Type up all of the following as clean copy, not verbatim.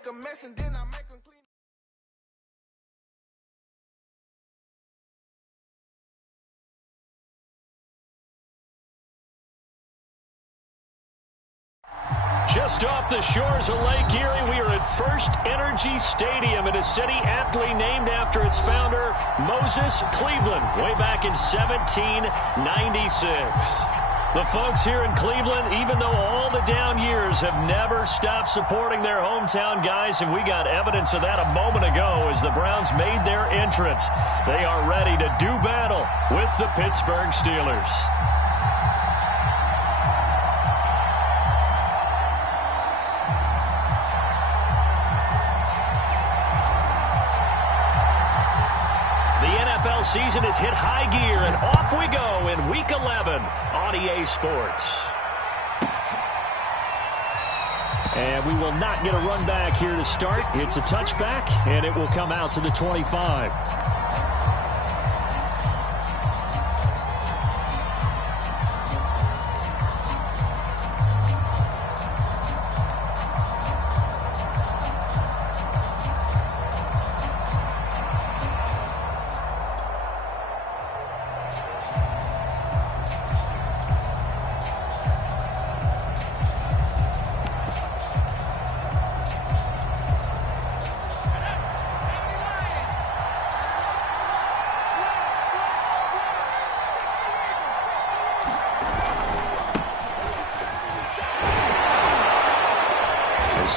make a mess and then I make them clean. Just off the shores of Lake Erie, we are at First Energy Stadium in a city aptly named after its founder, Moses Cleveland, way back in 1796. The folks here in Cleveland, even though all the down years, have never stopped supporting their hometown guys, and we got evidence of that a moment ago as the Browns made their entrance. They are ready to do battle with the Pittsburgh Steelers. NFL season has hit high gear, and off we go in Week 11 on EA Sports. And we will not get a run back here to start. It's a touchback, and it will come out to the 25.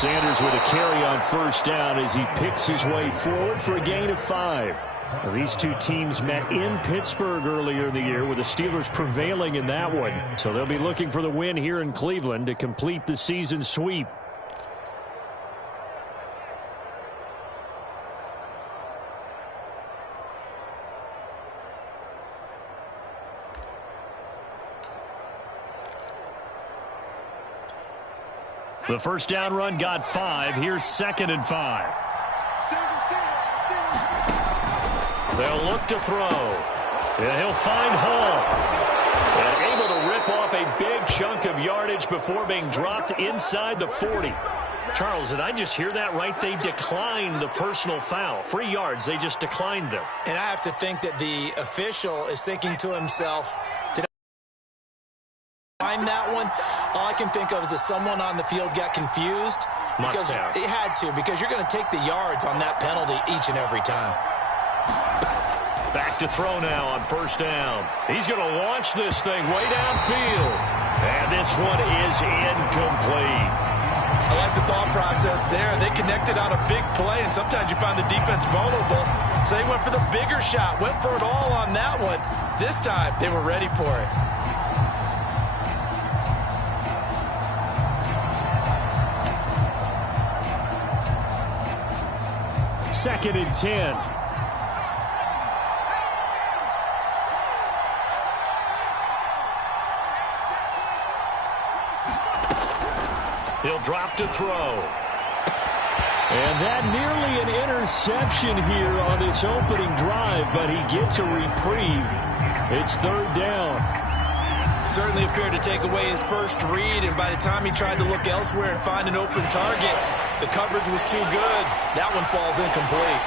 Sanders with a carry on first down as he picks his way forward for a gain of 5. Well, these two teams met in Pittsburgh earlier in the year, with the Steelers prevailing in that one. So they'll be looking for the win here in Cleveland to complete the season sweep. The first down run got 5. Here's 2nd and 5. They'll look to throw. And he'll find Hall. And able to rip off a big chunk of yardage before being dropped inside the 40. Charles, did I just hear that right? They declined the personal foul. 3 yards, they just declined them. And I have to think that the official is thinking to himself, did I find that one? All I can think of is that someone on the field got confused. Because it had to, because you're going to take the yards on that penalty each and every time. Back to throw now on first down. He's going to launch this thing way downfield. And this one is incomplete. I like the thought process there. They connected on a big play, and sometimes you find the defense vulnerable. So they went for the bigger shot, went for it all on that one. This time, they were ready for it. 2nd and 10. He'll drop to throw. And that nearly an interception here on this opening drive, but he gets a reprieve. It's 3rd down. Certainly appeared to take away his first read, and by the time he tried to look elsewhere and find an open target, the coverage was too good. That one falls incomplete.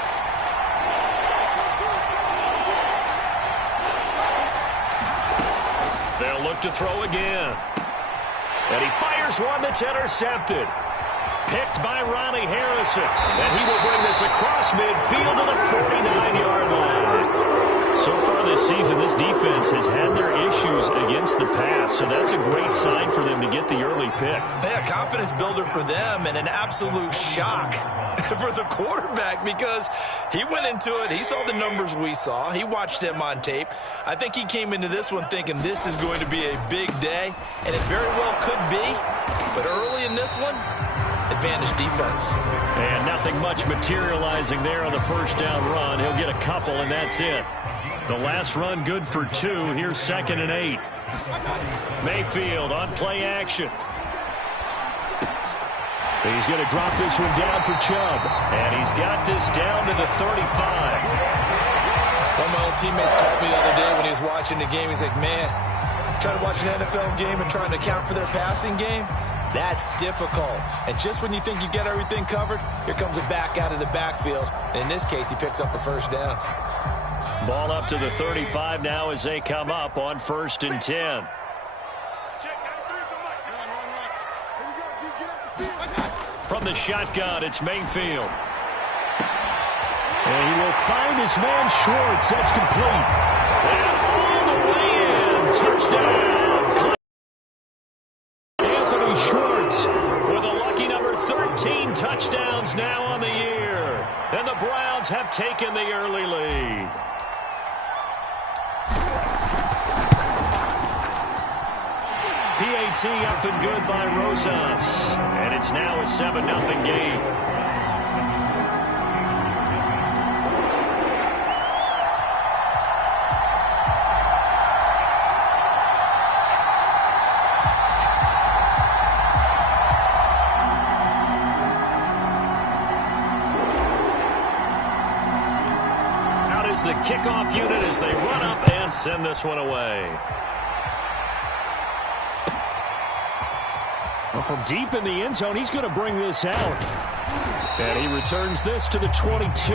They'll look to throw again. And he fires one that's intercepted. Picked by Ronnie Harrison. And he will bring this across midfield to the 49-yard line. So far this season, this defense has had their issues against the pass, so that's a great sign for them to get the early pick. Yeah, confidence builder for them, and an absolute shock for the quarterback, because he went into it, he saw the numbers we saw, he watched them on tape. I think he came into this one thinking this is going to be a big day, and it very well could be, but early in this one, advantage defense. And nothing much materializing there on the first down run. He'll get a couple, and that's it. The last run good for 2. Here's 2nd and 8. Mayfield on play action. He's going to drop this one down for Chubb. And he's got this down to the 35. One of my old teammates called me the other day when he was watching the game. He's like, man, trying to watch an NFL game and trying to account for their passing game. That's difficult. And just when you think you get everything covered, here comes a back out of the backfield. And in this case, he picks up a first down. Ball up to the 35 now as they come up on 1st and 10. From the shotgun, it's Mayfield. And he will find his man Schwartz. That's complete. And all the way in. Touchdown. Anthony Schwartz with a lucky number 13 touchdowns now on the year. And the Browns have taken the early lead. PAT up and good by Rosas. And it's now a 7-0 game. Out is the kickoff unit as they run up and send this one away. Well, from deep in the end zone, he's going to bring this out. And he returns this to the 22.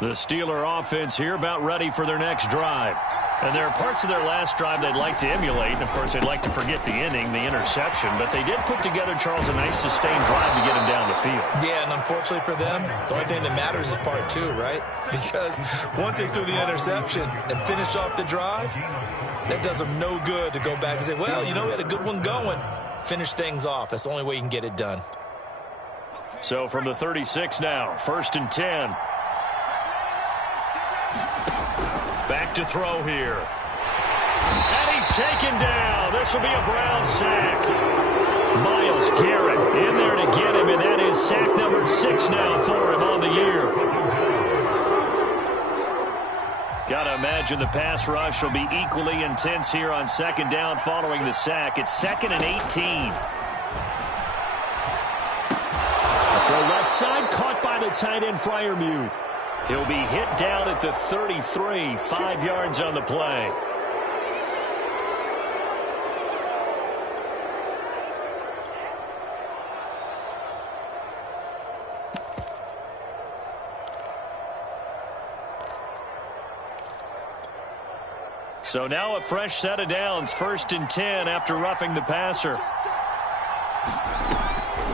The Steeler offense here about ready for their next drive. And there are parts of their last drive they'd like to emulate. And, of course, they'd like to forget the inning, the interception. But they did put together, Charles, a nice sustained drive to get him down the field. Yeah, and unfortunately for them, the only thing that matters is part two, right? Because once they threw the interception and finished off the drive, that does them no good to go back and say, well, you know, we had a good one going. Finish things off. That's the only way you can get it done. So from the 36 now, 1st and 10. Back to throw here. And he's taken down. This will be a Brown sack. Myles Garrett in there to get him, and that is sack number 6 now for him on the year. Got to imagine the pass rush will be equally intense here on 2nd down following the sack. It's 2nd and 18. Throw left side, caught by the tight end Freiermuth. He'll be hit down at the 33, 5 yards on the play. So now a fresh set of downs, 1st and 10 after roughing the passer.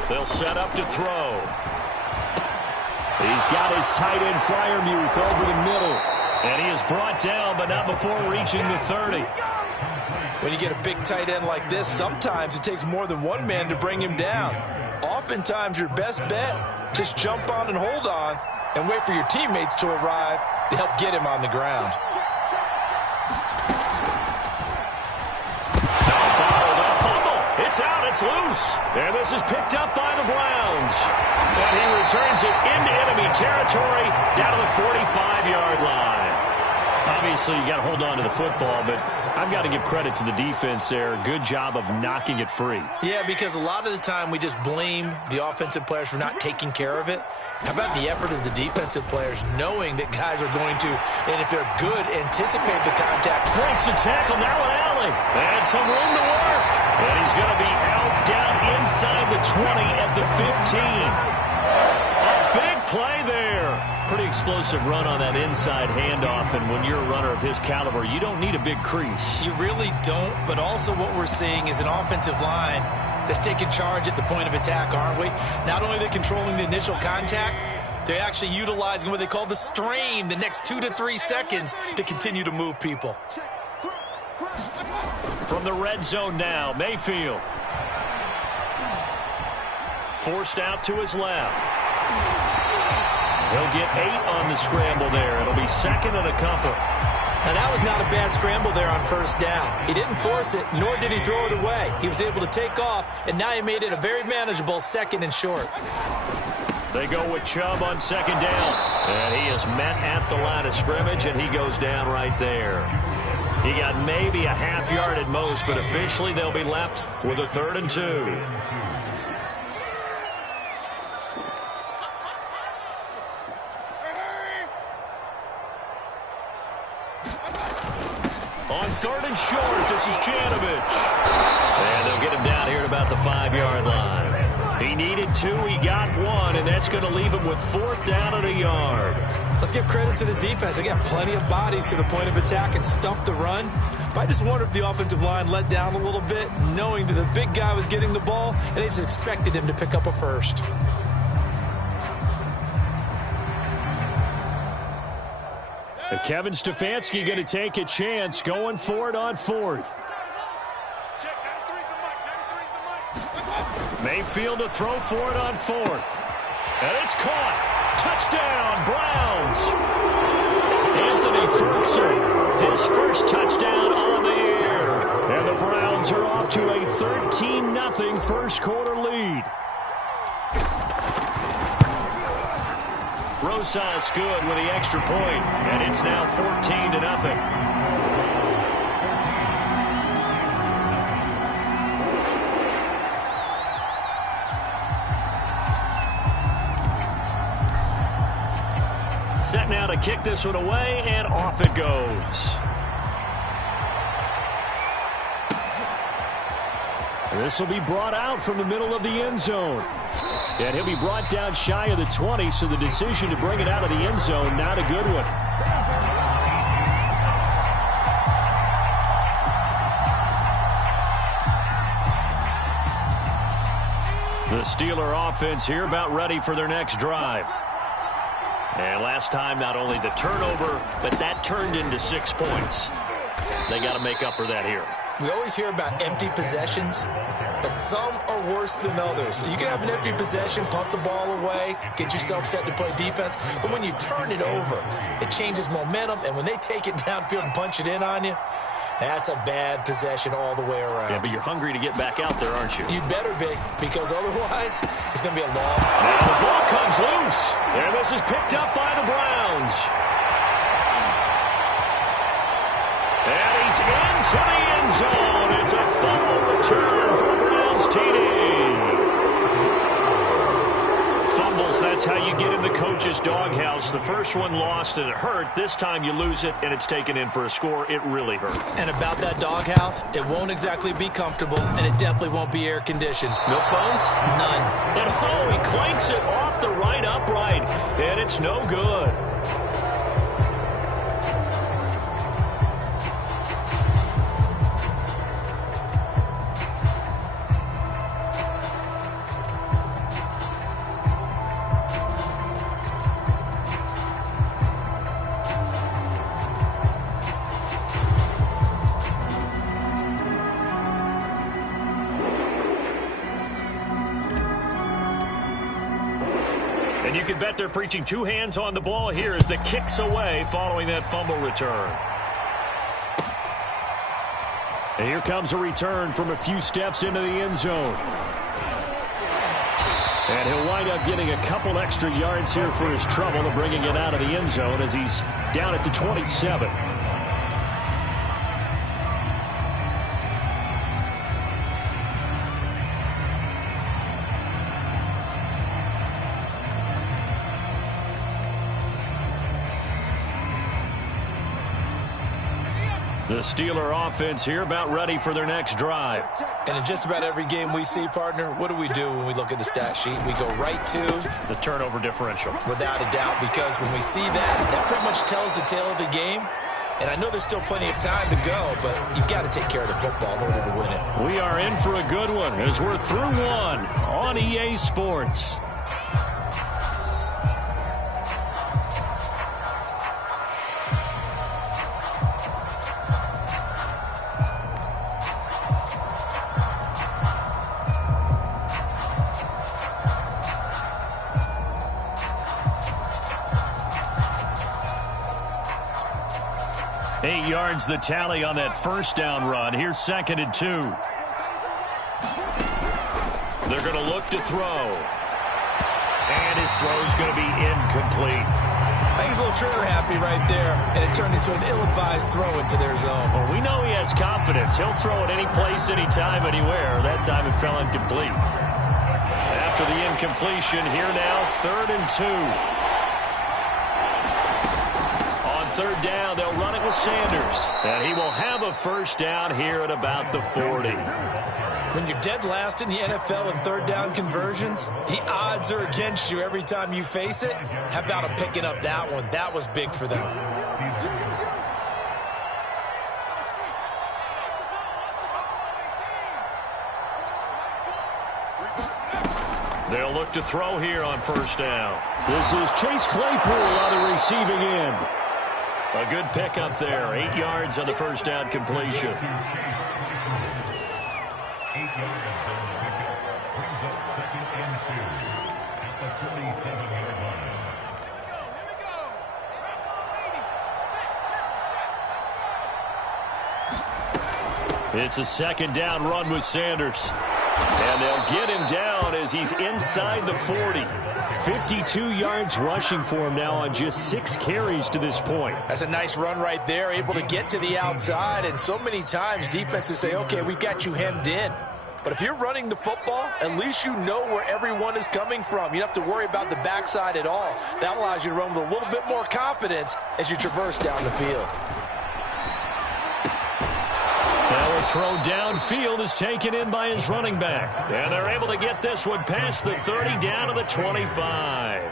They'll set up to throw. He's got his tight end Fryermuth over the middle. And he is brought down, but not before reaching the 30. When you get a big tight end like this, sometimes it takes more than one man to bring him down. Oftentimes, your best bet, just jump on and hold on and wait for your teammates to arrive to help get him on the ground. It's out, it's loose. And this is picked up by the Browns. And he returns it into enemy territory down to the 45-yard line. Obviously, you got to hold on to the football, but I've got to give credit to the defense there. Good job of knocking it free. Yeah, because a lot of the time we just blame the offensive players for not taking care of it. How about the effort of the defensive players knowing that guys are going to, and if they're good, anticipate the contact. Breaks the tackle, now an alley. And some room to work. And he's going to be out down inside the 20 at the 15. A big play there. Pretty explosive run on that inside handoff, and when you're a runner of his caliber, you don't need a big crease. You really don't, but also what we're seeing is an offensive line that's taking charge at the point of attack, aren't we? Not only are they controlling the initial contact, they're actually utilizing what they call the strain, the next 2 to 3 seconds, to continue to move people. From the red zone now, Mayfield. Forced out to his left. He'll get 8 on the scramble there. It'll be 2nd and a couple. Now, that was not a bad scramble there on 1st down. He didn't force it, nor did he throw it away. He was able to take off, and now he made it a very manageable 2nd and short. They go with Chubb on 2nd down. And he is met at the line of scrimmage, and he goes down right there. He got maybe a half yard at most, but officially they'll be left with a 3rd and 2. On 3rd and short, this is Janovich. And they'll get him down here at about the 5-yard line. He needed 2, he got 1, and that's going to leave him with 4th down and a yard. Let's give credit to the defense. They got plenty of bodies to the point of attack and stumped the run. But I just wonder if the offensive line let down a little bit, knowing that the big guy was getting the ball, and they just expected him to pick up a first. And Kevin Stefanski going to take a chance, going for it on 4th. Mayfield to throw for it on 4th. And it's caught. Touchdown, Browns. Anthony Ferguson, his first touchdown on the year. And the Browns are off to a 13-0 first quarter lead. Rosas good with the extra point, and it's now 14-0. Set now to kick this one away, and off it goes. This will be brought out from the middle of the end zone. And he'll be brought down shy of the 20, so the decision to bring it out of the end zone, not a good one. The Steeler offense here about ready for their next drive. And last time, not only the turnover, but that turned into 6 points. They got to make up for that here. We always hear about empty possessions, but some are worse than others. You can have an empty possession, punt the ball away, get yourself set to play defense, but when you turn it over, it changes momentum, and when they take it downfield and punch it in on you, that's a bad possession all the way around. Yeah, but you're hungry to get back out there, aren't you? You better be, because otherwise it's going to be a long... Now the ball comes loose, and this is picked up by the Browns. And he's into the end zone. It's a fumble return for the Browns TD. Fumbles, that's how you get in the coach's doghouse. The first one lost and it hurt. This time you lose it and it's taken in for a score. It really hurt. And about that doghouse, it won't exactly be comfortable, and it definitely won't be air-conditioned. Milk bones? None. And oh, he clanks it off the right upright, and it's no good. And you can bet they're preaching two hands on the ball here as the kick's away following that fumble return. And here comes a return from a few steps into the end zone. And he'll wind up getting a couple extra yards here for his trouble, bringing it out of the end zone as he's down at the 27. The Steeler offense here about ready for their next drive. And in just about every game we see, partner, what do when we look at the stat sheet? We go right to the turnover differential. Without a doubt, because when we see that pretty much tells the tale of the game. And I know there's still plenty of time to go, but you've got to take care of the football in order to win it. We are in for a good one as we're through one on EA Sports. The tally on that first down run. Here's 2nd and 2. They're going to look to throw. And his throw's going to be incomplete. I think he's a little trigger happy right there, and it turned into an ill-advised throw into their zone. Well, we know he has confidence. He'll throw it any place, anytime, anywhere. That time it fell incomplete. After the incompletion, here now, 3rd and 2. 3rd down, they'll run it with Sanders. And he will have a first down here at about the 40. When you're dead last in the NFL in 3rd down conversions, the odds are against you every time you face it. How about him picking up that one? That was big for them. They'll look to throw here on 1st down. This is Chase Claypool on the receiving end. A good pickup there. 8 yards on the 1st down completion. 8 yards on the pickup. Brings up 2nd and 2 at the 47-yard line. It's a 2nd down run with Sanders. And they'll get him down as he's inside the 40. 52 yards rushing for him now on just 6 carries to this point. That's a nice run right there, able to get to the outside. And so many times defenses say, okay, we've got you hemmed in. But if you're running the football, at least you know where everyone is coming from. You don't have to worry about the backside at all. That allows you to run with a little bit more confidence as you traverse down the field. Now a throw downfield is taken in by his running back. And they're able to get this one past the 30 down to the 25.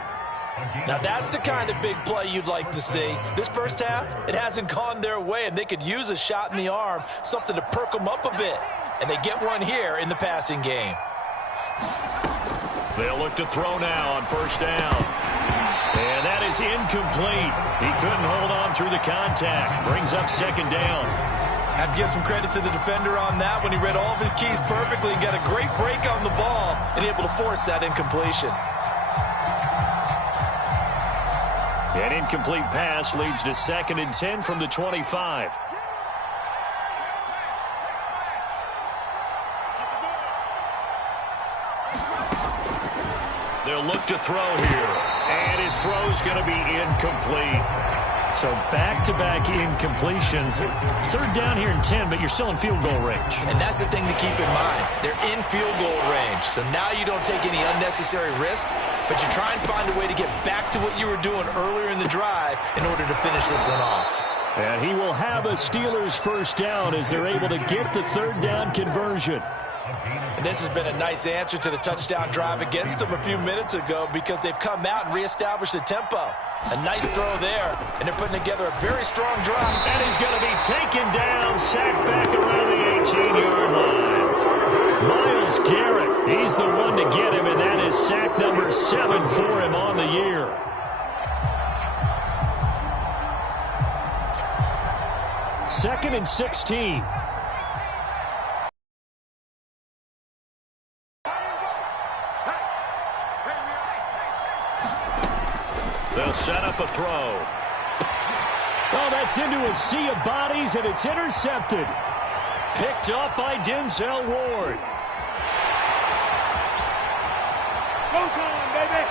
Now that's the kind of big play you'd like to see. This first half, it hasn't gone their way, and they could use a shot in the arm, something to perk them up a bit. And they get one here in the passing game. They'll look to throw now on 1st down. And that is incomplete. He couldn't hold on through the contact. Brings up 2nd down. Have to give some credit to the defender on that when he read all of his keys perfectly and got a great break on the ball and able to force that incompletion. An incomplete pass leads to 2nd and 10 from the 25. They'll look to throw here. And his throw's going to be incomplete. So back-to-back incompletions. 3rd down here and 10, but you're still in field goal range. And that's the thing to keep in mind. They're in field goal range. So now you don't take any unnecessary risks, but you try and find a way to get back to what you were doing earlier in the drive in order to finish this one off. And he will have a Steelers first down as they're able to get the 3rd down conversion. And this has been a nice answer to the touchdown drive against them a few minutes ago because they've come out and reestablished the tempo. A nice throw there, and they're putting together a very strong drive. And he's going to be taken down, sacked back around the 18-yard line. Myles Garrett, he's the one to get him, and that is sack number 7 for him on the year. Second and 16. They'll set up a throw. Oh, that's into a sea of bodies, and it's intercepted. Picked up by Denzel Ward. Go time, baby.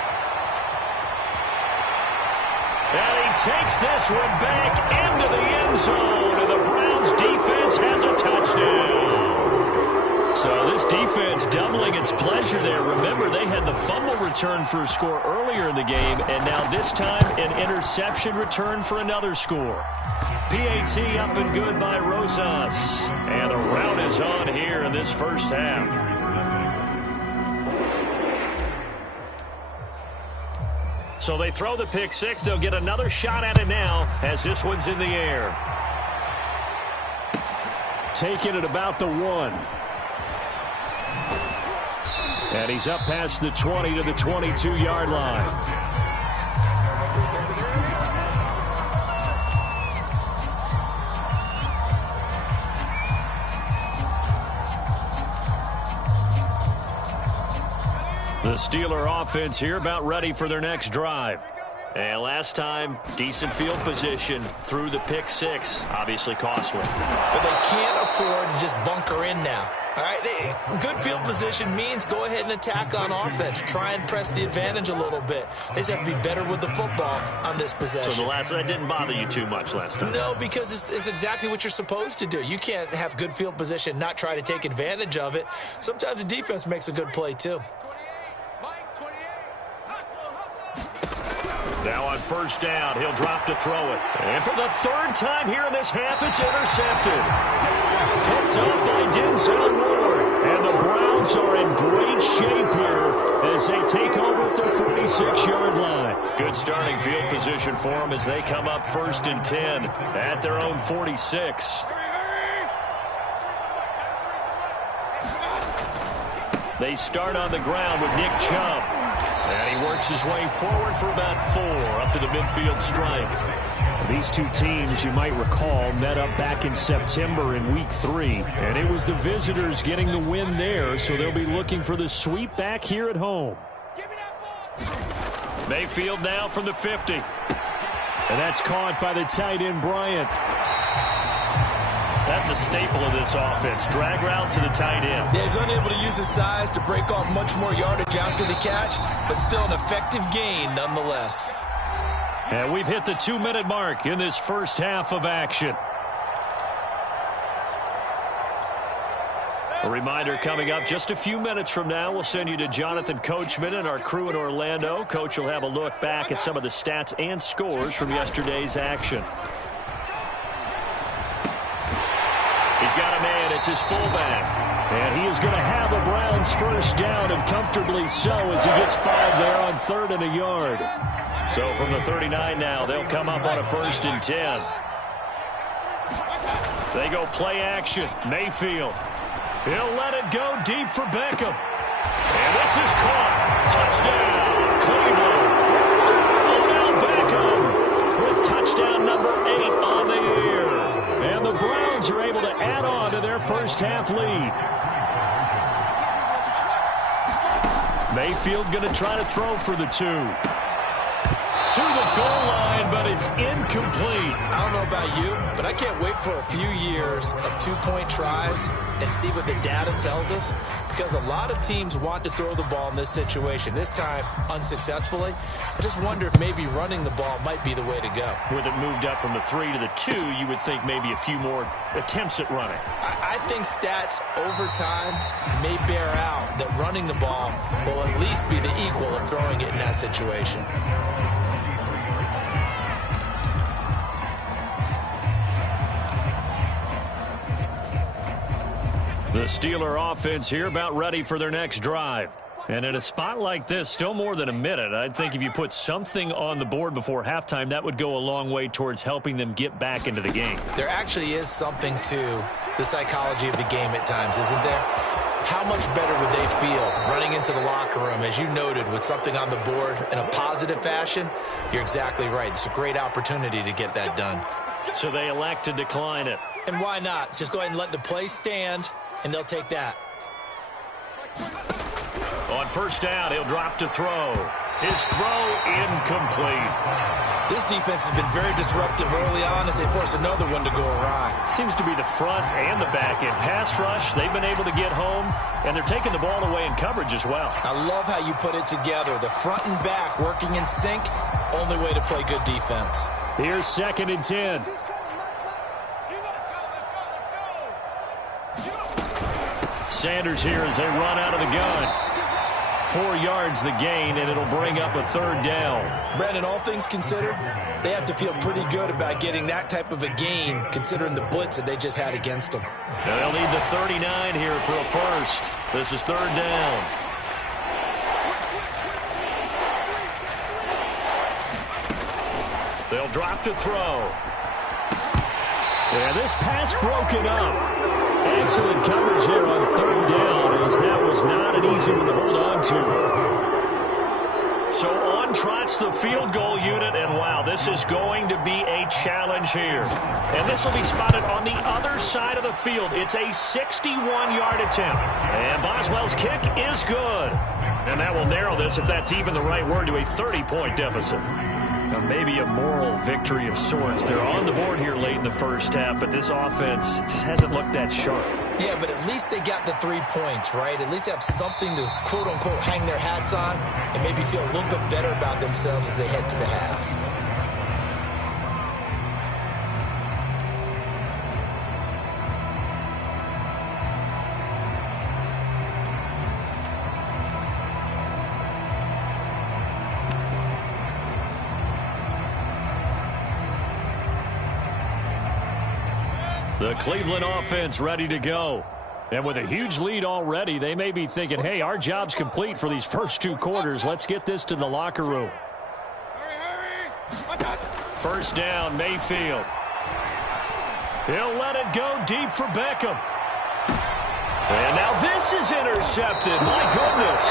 And he takes this one back into the end zone, and the Browns defense has a touchdown. So this defense doubling its pleasure there. Remember, they had the fumble return for a score earlier in the game, and now this time an interception return for another score. PAT up and good by Rosas. And the rout is on here in this first half. So they throw the pick six. They'll get another shot at it now as this one's in the air. Taking it about the 1. And he's up past the 20 to the 22-yard line. The Steeler offense here about ready for their next drive. And last time, decent field position through the pick six. Obviously costly. But they can't afford to just bunker in now. All right, good field position means go ahead and attack on offense. Try and press the advantage a little bit. They just have to be better with the football on this possession. So that didn't bother you too much last time? No, because it's exactly what you're supposed to do. You can't have good field position, not try to take advantage of it. Sometimes the defense makes a good play, too. Now on first down, he'll drop to throw it. And for the third time here in this half, it's intercepted. Picked up by Denzel Ward. And the Browns are in great shape here as they take over at their 46-yard line. Good starting field position for them as they come up 1st and 10 at their own 46. They start on the ground with Nick Chubb. And he works his way forward for about 4 up to the midfield stripe. These two teams, you might recall, met up back in September in Week 3. And it was the visitors getting the win there, so they'll be looking for the sweep back here at home. Mayfield now from the 50. And that's caught by the tight end, Bryant. That's a staple of this offense. Drag route to the tight end. Yeah, he's unable to use his size to break off much more yardage after the catch, but still an effective gain nonetheless. And we've hit the 2-minute mark in this first half of action. A reminder coming up just a few minutes from now, we'll send you to Jonathan Coachman and our crew in Orlando. Coach will have a look back at some of the stats and scores from yesterday's action. He's got a man. It's his fullback. And he is going to have the Browns first down, and comfortably so as he gets 5 there on 3rd and a yard. So from the 39 now, they'll come up on a 1st and 10. They go play action. Mayfield. He'll let it go deep for Beckham. And this is caught. Touchdown, Cleveland. Odell Beckham with touchdown number 8 on the year. And the Browns are able to add on to their first half lead. Mayfield going to try to throw for the 2. To the goal line, but it's incomplete. I don't know about you, but I can't wait for a few years of 2-point tries and see what the data tells us, because a lot of teams want to throw the ball in this situation. This time, unsuccessfully. I just wonder if maybe running the ball might be the way to go. With it moved up from the 3 to the 2, you would think maybe a few more attempts at running. I think stats over time may bear out that running the ball will at least be the equal of throwing it in that situation. The Steeler offense here about ready for their next drive. And in a spot like this, still more than a minute, I'd think if you put something on the board before halftime, that would go a long way towards helping them get back into the game. There actually is something to the psychology of the game at times, isn't there? How much better would they feel running into the locker room, as you noted, with something on the board in a positive fashion? You're exactly right. It's a great opportunity to get that done. So they elect to decline it. And why not? Just go ahead and let the play stand, and they'll take that. On first down, he'll drop to throw. His throw incomplete. This defense has been very disruptive early on as they force another one to go awry. Seems to be the front and the back end. Pass rush, they've been able to get home, and they're taking the ball away in coverage as well. I love how you put it together. The front and back working in sync, only way to play good defense. Here's 2nd and 10. Sanders here as they run out of the gun. 4 yards the gain, and it'll bring up a 3rd down. Brandon, all things considered, they have to feel pretty good about getting that type of a gain, considering the blitz that they just had against them. Now they'll need the 39 here for a first. This is 3rd down. They'll drop to throw. And this pass broken up. Excellent coverage there on 3rd down, as that was not an easy one to hold on to. So on trots the field goal unit, and wow, this is going to be a challenge here. And this will be spotted on the other side of the field. It's a 61-yard attempt. And Boswell's kick is good. And that will narrow this, if that's even the right word, to a 30-point deficit. Now, maybe a moral victory of sorts. They're on the board here late in the first half, but this offense just hasn't looked that sharp. Yeah, but at least they got the 3 points, right? At least they have something to, quote-unquote, hang their hats on and maybe feel a little bit better about themselves as they head to the half. The Cleveland offense ready to go. And with a huge lead already, they may be thinking, hey, our job's complete for these first 2 quarters. Let's get this to the locker room. First down, Mayfield. He'll let it go deep for Beckham. And now this is intercepted. My goodness.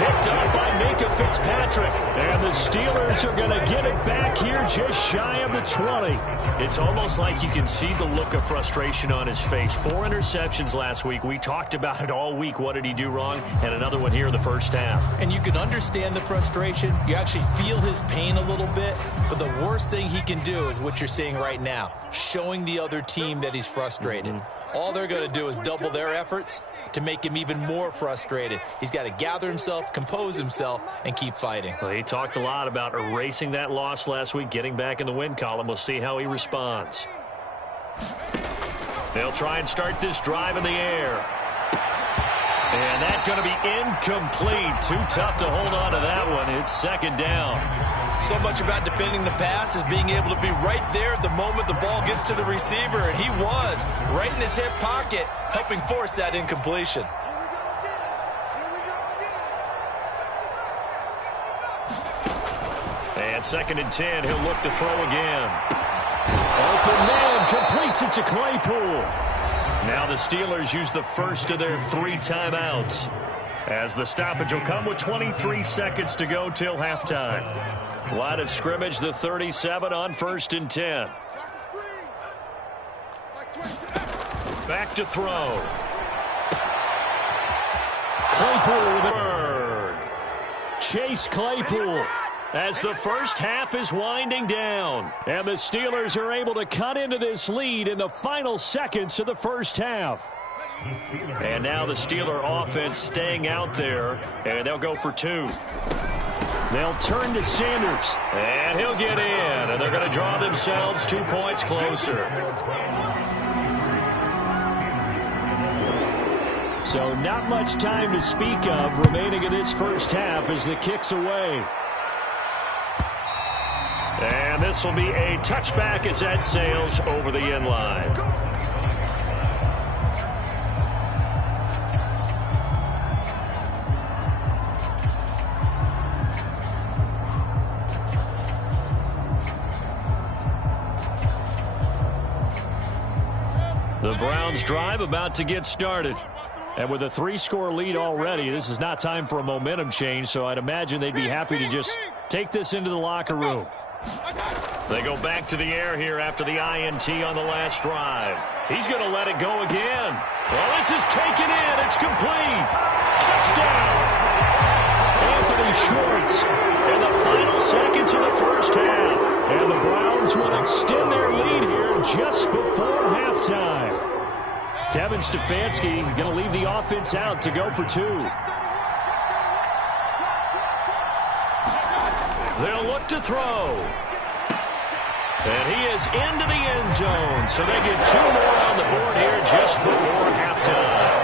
Picked up by Minka Fitzpatrick. And the Steelers are going to get it back here just shy of the 20. It's almost like you can see the look of frustration on his face. 4 interceptions last week. We talked about it all week. What did he do wrong? And another one here in the first half. And you can understand the frustration. You actually feel his pain a little bit. But the worst thing he can do is what you're seeing right now, showing the other team that he's frustrated. All they're going to do is double their efforts to make him even more frustrated. He's got to gather himself, compose himself, and keep fighting. Well, he talked a lot about erasing that loss last week, getting back in the win column. We'll see how he responds. They'll try and start this drive in the air. And that's going to be incomplete. Too tough to hold on to that one. It's 2nd down. So much about defending the pass is being able to be right there at the moment the ball gets to the receiver, and he was right in his hip pocket, helping force that incompletion. And 2nd and 10, he'll look to throw again. Open man, completes it to Claypool. Now the Steelers use the first of their 3 timeouts, as the stoppage will come with 23 seconds to go till halftime. Line of scrimmage, the 37 on 1st and 10. Back to throw. Claypool with a bird. Chase Claypool as the first half is winding down. And the Steelers are able to cut into this lead in the final seconds of the first half. And now the Steeler offense staying out there, and they'll go for 2. They'll turn to Sanders, and he'll get in, and they're going to draw themselves 2 points closer. So not much time to speak of remaining in this first half as the kick's away. And this will be a touchback as that sails over the end line. The Browns drive about to get started. And with a 3-score lead already, this is not time for a momentum change, so I'd imagine they'd be happy to just take this into the locker room. They go back to the air here after the INT on the last drive. He's going to let it go again. Well, this is taken in. It's complete. Touchdown. Anthony short. In the final seconds of the first half. And the Browns will extend their lead here just before halftime. Kevin Stefanski going to leave the offense out to go for two. They'll look to throw. And he is into the end zone. So they get two more on the board here just before halftime.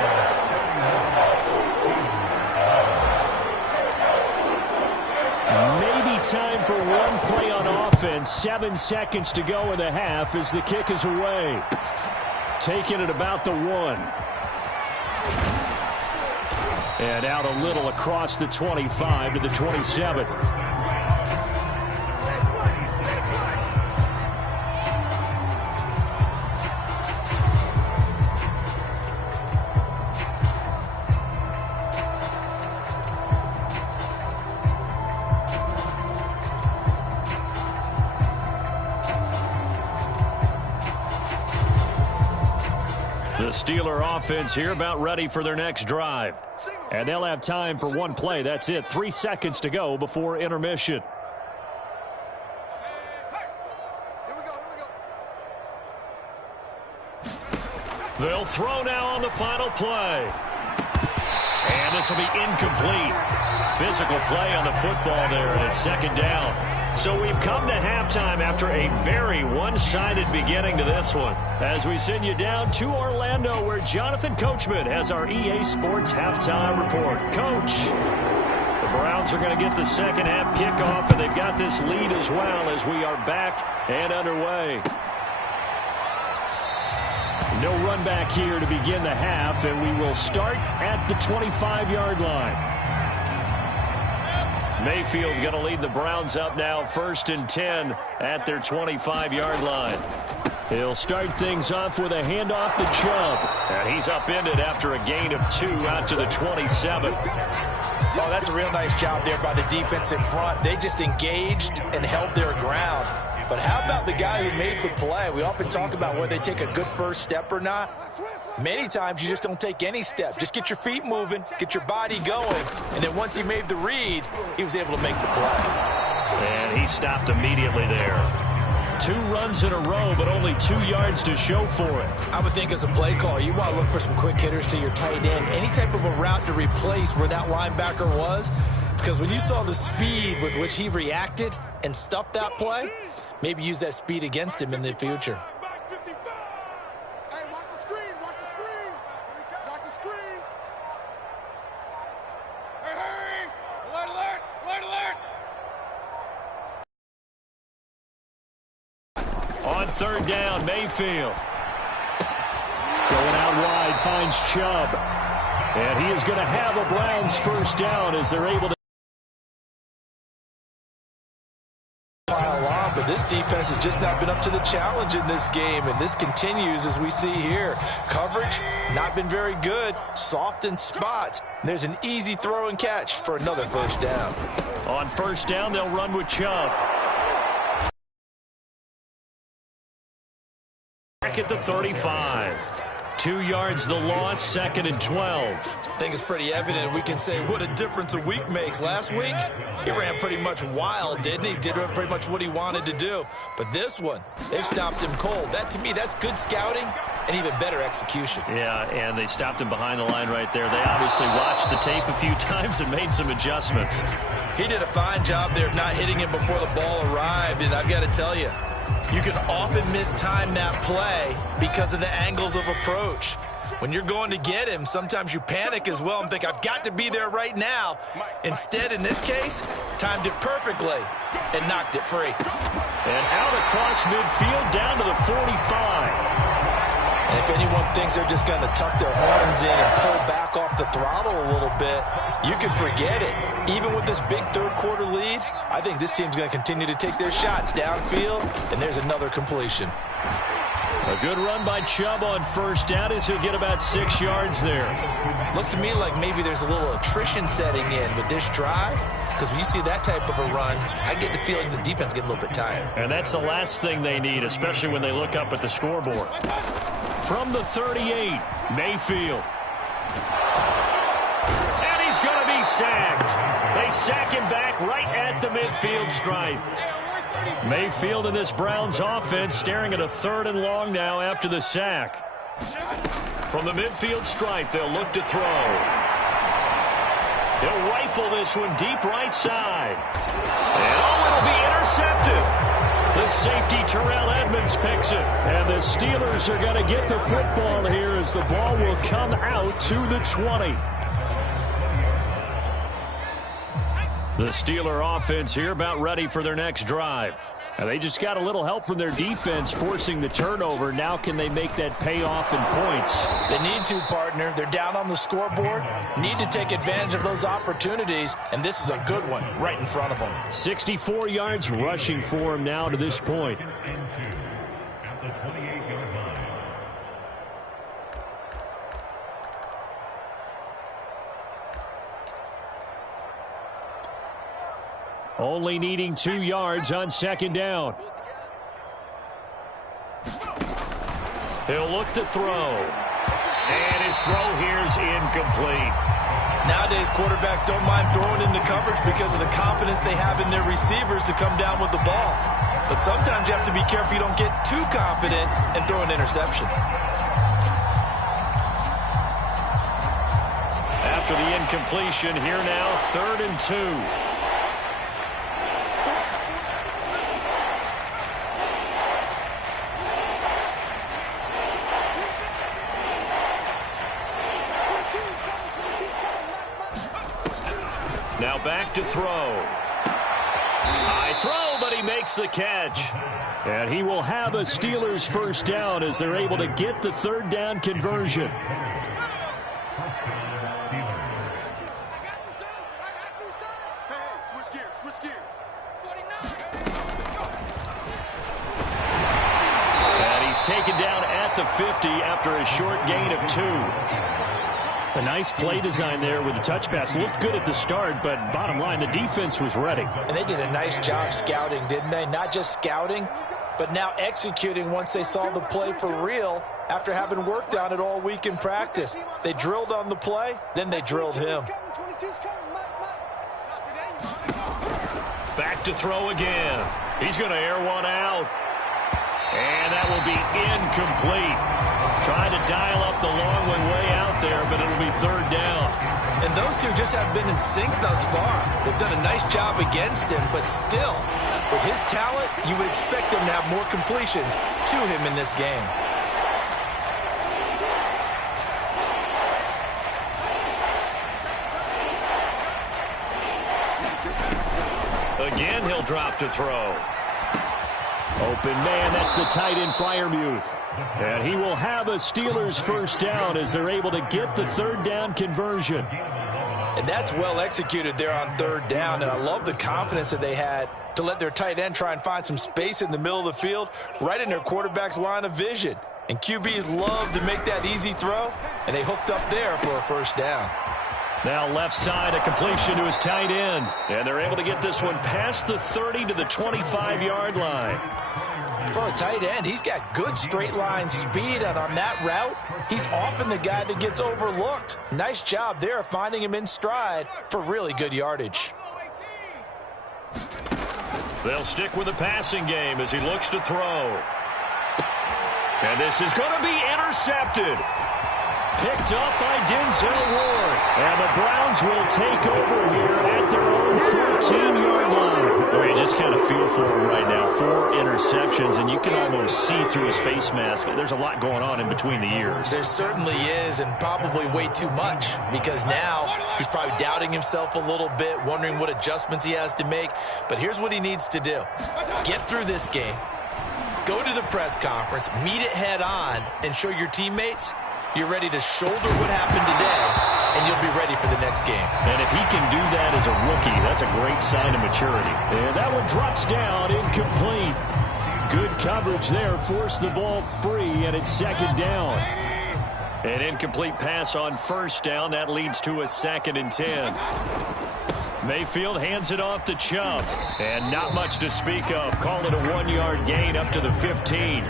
Maybe time for one play on offense. 7 seconds to go in the half as the kick is away. Taking it about the 1. And out a little across the 25 to the 27. The Steeler offense here about ready for their next drive. And they'll have time for one play. That's it. 3 seconds to go before intermission. They'll throw now on the final play. And this will be incomplete. Physical play on the football there, and it's second down. So we've come to halftime after a very one-sided beginning to this one. As we send you down to Orlando, where Jonathan Coachman has our EA Sports halftime report. Coach, the Browns are going to get the second half kickoff, and they've got this lead as well as we are back and underway. No run back here to begin the half, and we will start at the 25-yard line. Mayfield going to lead the Browns up now, 1st and 10 at their 25-yard line. He'll start things off with a handoff to Chubb. And he's upended after a gain of 2 out to the 27. Oh, that's a real nice job there by the defense in front. They just engaged and held their ground. But how about the guy who made the play? We often talk about whether they take a good first step or not. Many times you just don't take any step. Just get your feet moving, get your body going, and then once he made the read, he was able to make the play. And he stopped immediately there. 2 runs in a row, but only 2 yards to show for it. I would think as a play call, you want to look for some quick hitters to your tight end. Any type of a route to replace where that linebacker was. Because when you saw the speed with which he reacted and stuffed that play, maybe use that speed against him in the future. On 3rd down, Mayfield. Going out wide, finds Chubb. And he is going to have a Browns first down as they're able to pile on, but this defense has just not been up to the challenge in this game, and this continues as we see here. Coverage, not been very good. Soft in spots. There's an easy throw and catch for another first down. On 1st down, they'll run with Chubb. Back at the 35. 2 yards the loss, 2nd and 12. I think it's pretty evident. We can say what a difference a week makes. Last week, he ran pretty much wild, didn't he? Did pretty much what he wanted to do. But this one, they've stopped him cold. That, to me, that's good scouting and even better execution. Yeah, and they stopped him behind the line right there. They obviously watched the tape a few times and made some adjustments. He did a fine job there of not hitting him before the ball arrived, and I've got to tell you, you can often mistime that play because of the angles of approach. When you're going to get him, sometimes you panic as well and think, I've got to be there right now. Instead, in this case, timed it perfectly and knocked it free. And out across midfield down to the 45. And if anyone thinks they're just going to tuck their horns in and pull back off the throttle a little bit, you can forget it. Even with this big third-quarter lead, I think this team's going to continue to take their shots downfield, and there's another completion. A good run by Chubb on 1st down as he'll get about 6 yards there. Looks to me like maybe there's a little attrition setting in with this drive, because when you see that type of a run, I get the feeling the defense get a little bit tired. And that's the last thing they need, especially when they look up at the scoreboard. From the 38, Mayfield. And he's going to be sacked. They sack him back right at the midfield stripe. Mayfield and this Browns offense staring at a 3rd and long now after the sack. From the midfield stripe, they'll look to throw. He'll rifle this one deep right side. And it'll be intercepted. The safety, Terrell Edmonds, picks it. And the Steelers are going to get the football here as the ball will come out to the 20. The Steeler offense here about ready for their next drive. And they just got a little help from their defense forcing the turnover. Now can they make that pay off in points? They need to, partner. They're down on the scoreboard. Need to take advantage of those opportunities, and this is a good one right in front of them. 64 yards rushing for him now to this point. At the 28-yard line. Only needing 2 yards on 2nd down. He'll look to throw. And his throw here is incomplete. Nowadays, quarterbacks don't mind throwing into coverage because of the confidence they have in their receivers to come down with the ball. But sometimes you have to be careful you don't get too confident and throw an interception. After the incompletion, here now, 3rd and 2. Now back to throw. High throw, but he makes the catch. And he will have a Steelers 1st down as they're able to get the 3rd down conversion. And he's taken down at the 50 after a short gain of 2. A nice play design there with the touch pass. Looked good at the start, but bottom line, the defense was ready. And they did a nice job scouting, didn't they? Not just scouting, but now executing once they saw the play for real after having worked on it all week in practice. They drilled on the play, then they drilled him. Back to throw again. He's going to air one out. And that will be incomplete. Trying to dial up the long one way out there, but it'll be 3rd down. And those two just have been in sync thus far. They've done a nice job against him, but still, with his talent, you would expect them to have more completions to him in this game. Again, he'll drop to throw. Open man, that's the tight end Freiermuth. And he will have a Steelers 1st down as they're able to get the 3rd down conversion. And that's well executed there on 3rd down, and I love the confidence that they had to let their tight end try and find some space in the middle of the field, right in their quarterback's line of vision. And QBs love to make that easy throw, and they hooked up there for a 1st down. Now left side, a completion to his tight end. And they're able to get this one past the 30 to the 25-yard line. For a tight end, he's got good straight line speed, and on that route, he's often the guy that gets overlooked. Nice job there finding him in stride for really good yardage. They'll stick with the passing game as he looks to throw. And this is going to be intercepted. Picked up by Denzel Ward. And the Browns will take over here at their own 14-yard line. Well, you just kind of feel for him right now. 4 interceptions, and you can almost see through his face mask. There's a lot going on in between the ears. There certainly is, and probably way too much, because now he's probably doubting himself a little bit, wondering what adjustments he has to make. But here's what he needs to do. Get through this game. Go to the press conference, meet it head on, and show your teammates you're ready to shoulder what happened today, and you'll be ready for the next game. And if he can do that as a rookie, that's a great sign of maturity. And that one drops down, incomplete. Good coverage there, forced the ball free, and it's 2nd down. An incomplete pass on 1st down. That leads to a 2nd and 10. Mayfield hands it off to Chubb. And not much to speak of. Call it a 1-yard gain up to the 15.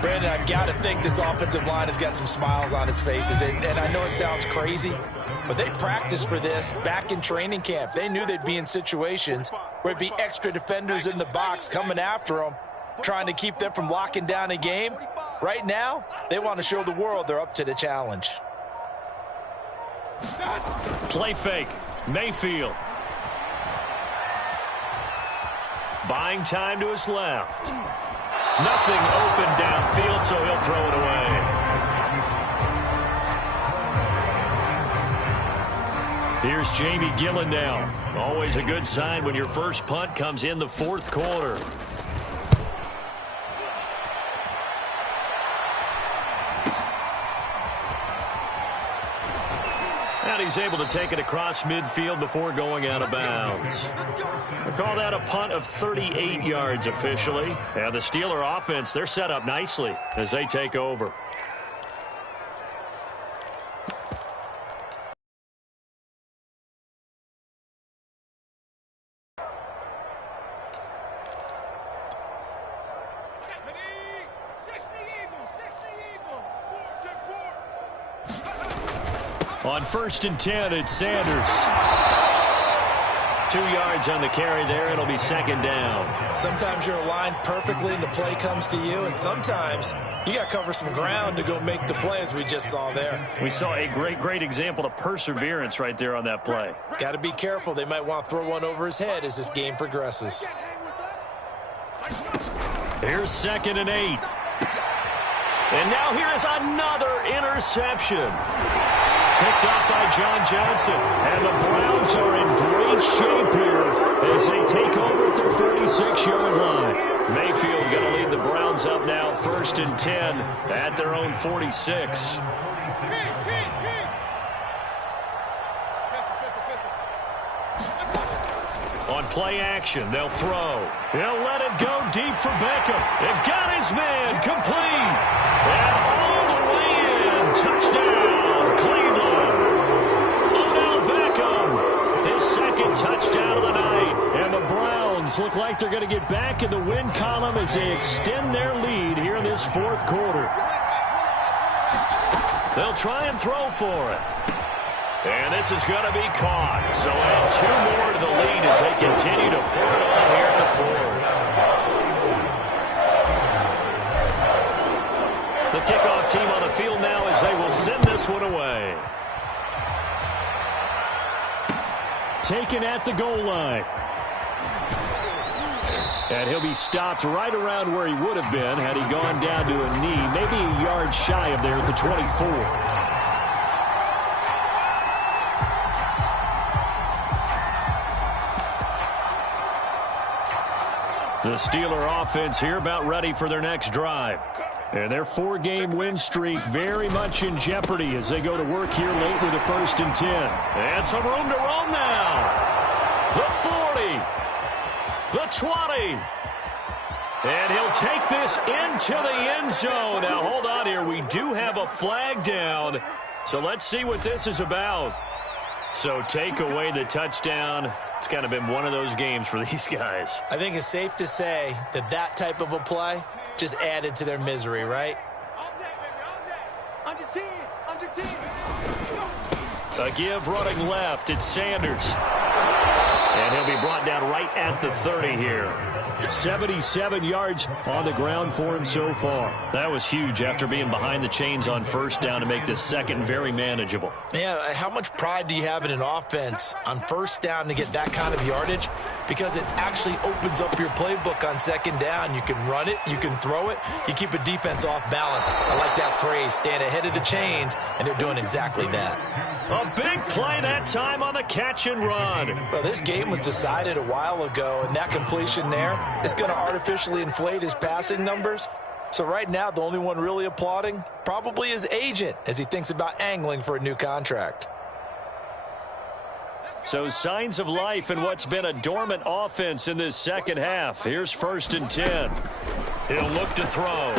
Brandon, I've got to think this offensive line has got some smiles on its faces. And I know it sounds crazy, but they practiced for this back in training camp. They knew they'd be in situations where it'd be extra defenders in the box coming after them, trying to keep them from locking down a game. Right now, they want to show the world they're up to the challenge. Play fake. Mayfield. Buying time to his left. Nothing open downfield, so he'll throw it away. Here's Jamie Gillen now. Always a good sign when your first punt comes in the fourth quarter. And he's able to take it across midfield before going out of bounds. We call that a punt of 38 yards officially. And the Steeler offense, they're set up nicely as they take over. On 1st and 10, it's Sanders. 2 yards on the carry there. It'll be 2nd down. Sometimes you're aligned perfectly and the play comes to you, and sometimes you got to cover some ground to go make the play, as we just saw there. We saw a great example of perseverance right there on that play. Got to be careful. They might want to throw one over his head as this game progresses. Here's 2nd and 8. And now here is another interception. Picked up by John Johnson. And the Browns are in great shape here as they take over at their 46-yard line. Mayfield going to lead the Browns up now, 1st and 10 at their own 46. On play action, they'll throw. He'll let it go deep for Beckham. It got his man complete. And all the way in. Touchdown, Cleveland. Odell Beckham, his 2nd touchdown of the night. And the Browns look like they're going to get back in the win column as they extend their lead here in this 4th quarter. They'll try and throw for it. And this is going to be caught. So add 2 more to the lead as they continue to pour it on here in the 4th. The kickoff team on the field now as they will send this one away. Taken at the goal line. And he'll be stopped right around where he would have been had he gone down to a knee, maybe a yard shy of there at the 24. The Steeler offense here about ready for their next drive. And their 4-game win streak very much in jeopardy as they go to work here late with a 1st and 10. And some room to roam now. The 40. The 20. And he'll take this into the end zone. Now, hold on here. We do have a flag down. So let's see what this is about. So take away the touchdown. It's kind of been one of those games for these guys. I think it's safe to say that that type of a play just added to their misery, right? Under 10. A give running left. It's Sanders. And he'll be brought down right at the 30 here. 77 yards on the ground for him so far. That was huge after being behind the chains on 1st down to make this 2nd very manageable. Yeah, how much pride do you have in an offense on 1st down to get that kind of yardage? Because it actually opens up your playbook on 2nd down. You can run it, you can throw it, you keep a defense off balance. I like that phrase, stand ahead of the chains, and they're doing exactly that. A big play that time on the catch and run. Well, this game was decided a while ago, and that completion there is going to artificially inflate his passing numbers. So right now, the only one really applauding probably his agent as he thinks about angling for a new contract. So signs of life in what's been a dormant offense in this 2nd half. Here's 1st and 10. He'll look to throw.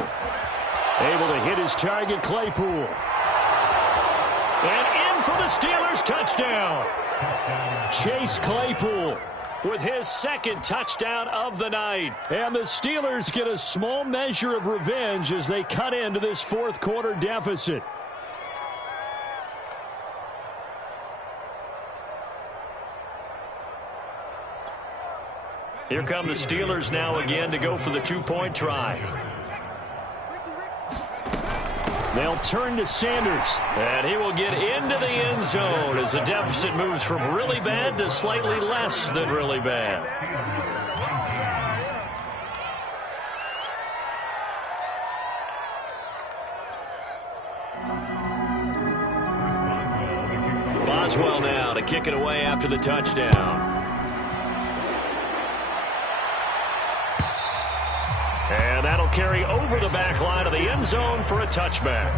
Able to hit his target, Claypool. And in for the Steelers, touchdown. Chase Claypool. with his second touchdown of the night. And the Steelers get a small measure of revenge as they cut into this fourth quarter deficit. Here come the Steelers now again to go for the two-point try. They'll turn to Sanders, and he will get into the end zone as the deficit moves from really bad to slightly less than really bad. Boswell now to kick it away after the touchdown. And that'll carry over the back line of the end zone for a touchback.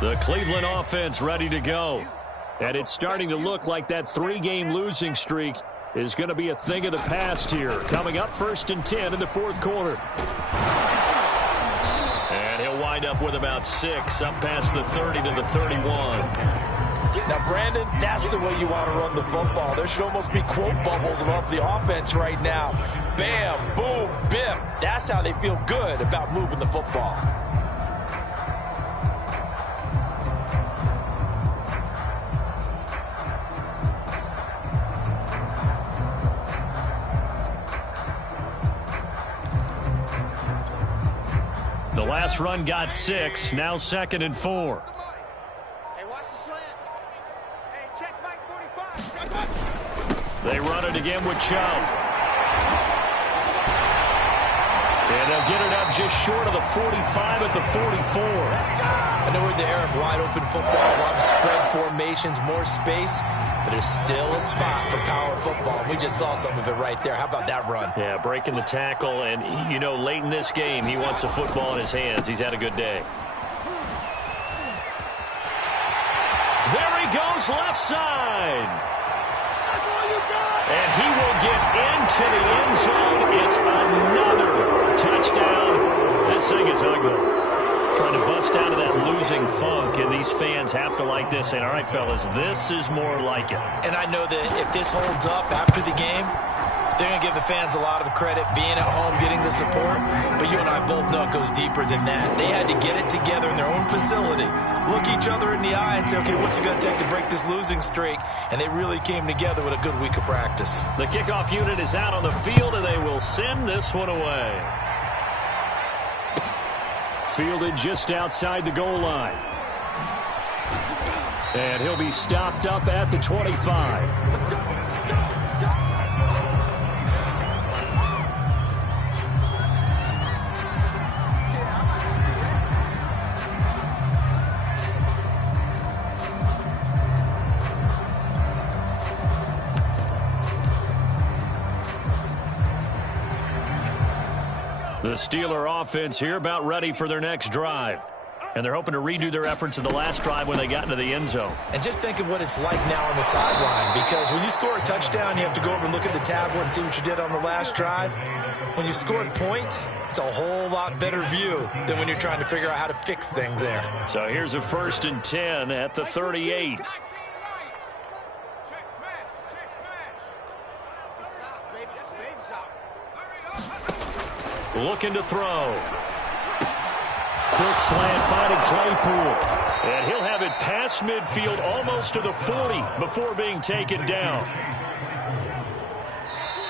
The Cleveland offense ready to go. And it's starting to look like that three-game losing streak is going to be a thing of the past here. Coming up 1st and 10 in the fourth quarter. And he'll wind up with about 6 up past the 30 to the 31. Now, Brandon, that's the way you want to run the football. There should almost be quote bubbles above the offense right now. Bam, boom, biff. That's how they feel good about moving the football. The last run got 6, now 2nd and 4. Hey, watch the slant. Hey, check Mike 45. Check Mike. They run it again with Chubb. And they'll get it up just short of the 45 at the 44. I know we're in the era of wide open football, a lot of spread formations, more space, but there's still a spot for power football. We just saw some of it right there. How about that run? Yeah, breaking the tackle, and, you know, late in this game, he wants the football in his hands. He's had a good day. There he goes, left side. That's all you got. And he will get into the end zone. It's another touchdown. This thing is ugly. Trying to bust out of that losing funk, and these fans have to like this. And all right, fellas, this is more like it. And I know that if this holds up after the game, they're going to give the fans a lot of credit being at home, getting the support. But you and I both know it goes deeper than that. They had to get it together in their own facility, look each other in the eye and say, okay, what's it going to take to break this losing streak? And they really came together with a good week of practice. The kickoff unit is out on the field, and they will send this one away. Fielded just outside the goal line. And he'll be stopped up at the 25. The Steeler offense here about ready for their next drive. And they're hoping to redo their efforts in the last drive when they got into the end zone. And just think of what it's like now on the sideline, because when you score a touchdown, you have to go over and look at the tablet and see what you did on the last drive. When you scored points, it's a whole lot better view than when you're trying to figure out how to fix things there. So here's a 1st and 10 at the 38. Check smash. Check smash. It's out, baby. That's baby's out. Looking to throw. Quick slant finding Claypool. And he'll have it past midfield almost to the 40 before being taken down.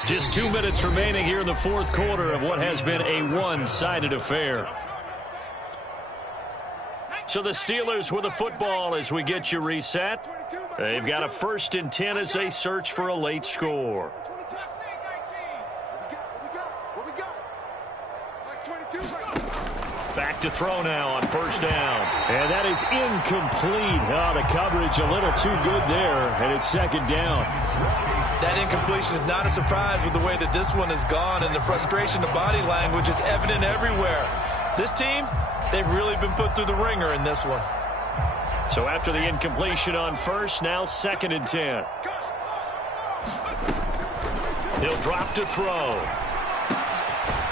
Just 2 minutes remaining here in the fourth quarter of what has been a one-sided affair. So the Steelers with the football as we get you reset. They've got a 1st and 10 as they search for a late score. Back to throw now on 1st down. And that is incomplete. Oh, the coverage a little too good there, and it's 2nd down. That incompletion is not a surprise with the way that this one has gone, and the frustration, the body language is evident everywhere. This team, they've really been put through the ringer in this one. So after the incompletion on first, now 2nd and 10. He'll drop to throw.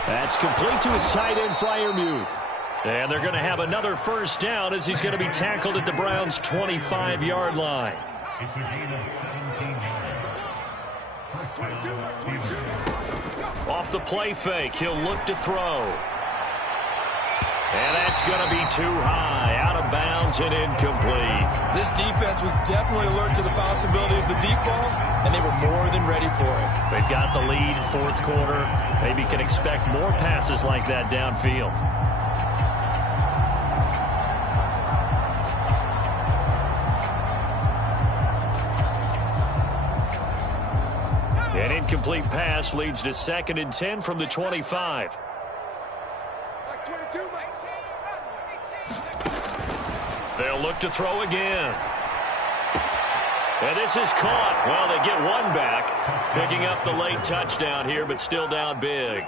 That's complete to his tight end, Freiermuth. And they're going to have another first down as he's going to be tackled at the Browns' 25-yard line. It's a gain of 17 yards. Off the play fake, he'll look to throw. And that's going to be too high, out of bounds and incomplete. This defense was definitely alert to the possibility of the deep ball, and they were more than ready for it. They've got the lead, 4th quarter. Maybe can expect more passes like that downfield. An incomplete pass leads to 2nd and 10 from the 25. They'll look to throw again. And this is caught. Well, they get one back, picking up the late touchdown here, but still down big.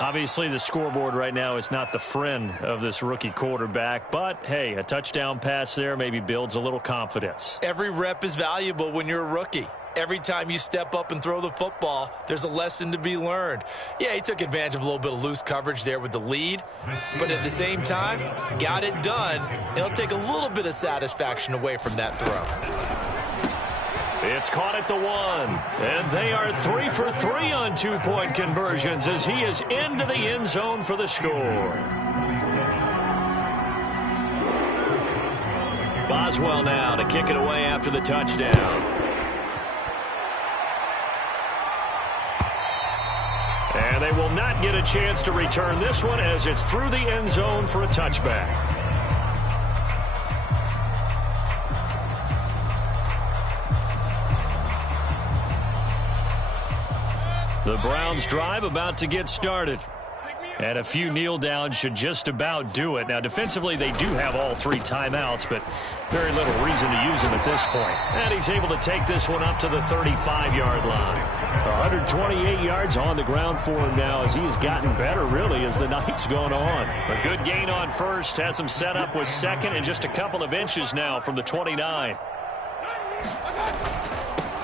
Obviously, the scoreboard right now is not the friend of this rookie quarterback, but, hey, a touchdown pass there maybe builds a little confidence. Every rep is valuable when you're a rookie. Every time you step up and throw the football, there's a lesson to be learned. Yeah, he took advantage of a little bit of loose coverage there with the lead, but at the same time, got it done. It'll take a little bit of satisfaction away from that throw. It's caught at the 1, and they are 3 for 3 on 2-point conversions as he is into the end zone for the score. Boswell now to kick it away after the touchdown. And they will not get a chance to return this one as it's through the end zone for a touchback. The Browns drive about to get started. And a few kneel downs should just about do it. Now, defensively, they do have all 3 timeouts, but very little reason to use them at this point. And he's able to take this one up to the 35-yard line. 128 yards on the ground for him now as he has gotten better, really, as the night's gone on. A good gain on first, has him set up with 2nd and just a couple of inches now from the 29.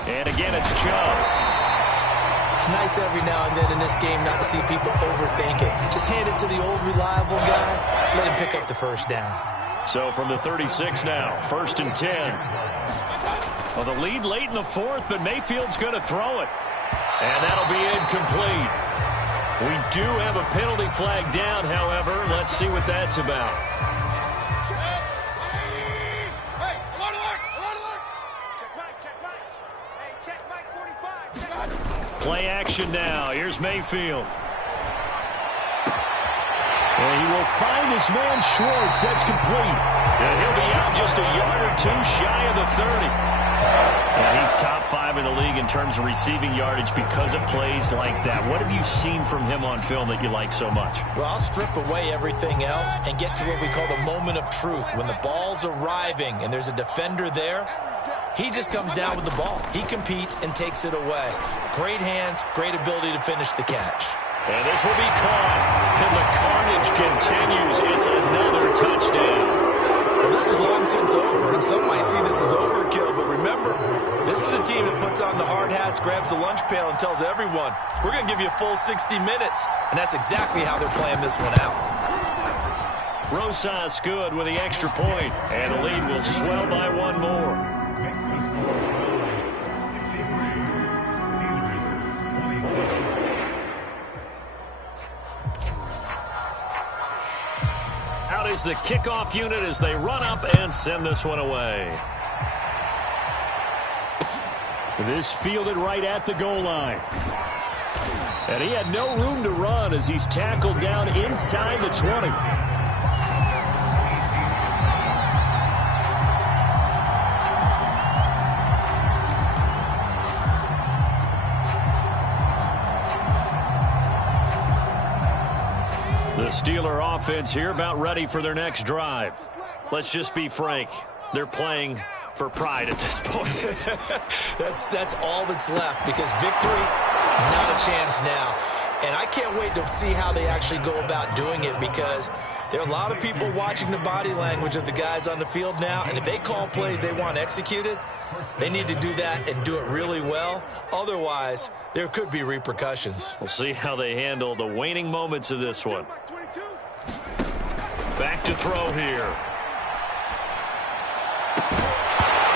And again, it's Chubb. It's nice every now and then in this game not to see people overthink it. Just hand it to the old reliable guy, let him pick up the first down. So from the 36 now, 1st and 10. Well, the lead late in the 4th, but Mayfield's going to throw it. And that'll be incomplete. We do have a penalty flag down, however. Let's see what that's about. Play action now. Here's Mayfield. And he will find his man Schwartz. That's complete. And he'll be out just a yard or 2 shy of the 30. Yeah, he's top 5 in the league in terms of receiving yardage because of plays like that. What have you seen from him on film that you like so much? Well, I'll strip away everything else and get to what we call the moment of truth. When the ball's arriving and there's a defender there, he just comes down with the ball. He competes and takes it away. Great hands, great ability to finish the catch. And this will be caught. And the carnage continues. It's another touchdown. Well, this is long since over, and some might see this as overkill. But remember, this is a team that puts on the hard hats, grabs the lunch pail, and tells everyone, we're going to give you a full 60 minutes. And that's exactly how they're playing this one out. Rosas good with the extra point. And the lead will swell by 1 more. Out is the kickoff unit as they run up and send this one away. This fielded right at the goal line. And he had no room to run as he's tackled down inside the 20. The Steeler offense here about ready for their next drive. Let's just be frank. They're playing for pride at this point. That's all that's left because victory, not a chance now. And I can't wait to see how they actually go about doing it, because there are a lot of people watching the body language of the guys on the field now, and if they call plays they want executed, they need to do that and do it really well. Otherwise, there could be repercussions. We'll see how they handle the waning moments of this one. Back to throw here.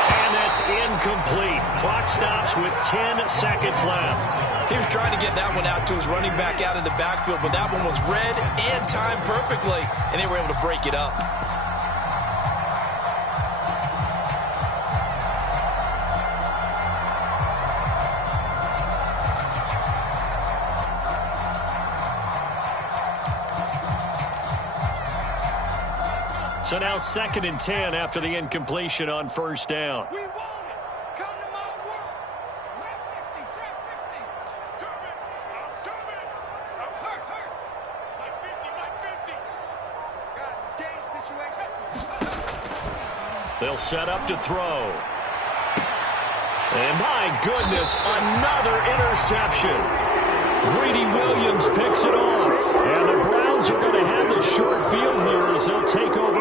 And that's incomplete. Clock stops with 10 seconds left. He was trying to get that one out to his running back out of the backfield, but that one was read and timed perfectly, and they were able to break it up. So now 2nd and 10 after the incompletion on first down. We want it. Come to my world. Trap 60, trap 60. Coming. I'm coming. I'm hurt. Like 50. Guys, it's game situation. They'll set up to throw. And my goodness, another interception. Greedy Williams picks it off. And the Browns are going to have the short field here as they'll take over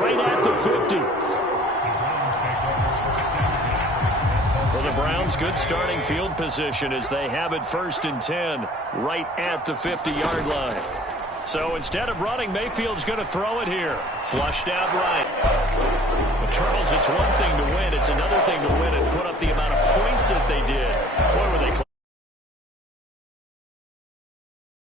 right at the 50. For the Browns, good starting field position as they have it 1st and 10 right at the 50-yard line. So instead of running, Mayfield's going to throw it here. Flushed out right. Well, Charles, it's one thing to win. It's another thing to win and put up the amount of points that they did. Boy, were they close.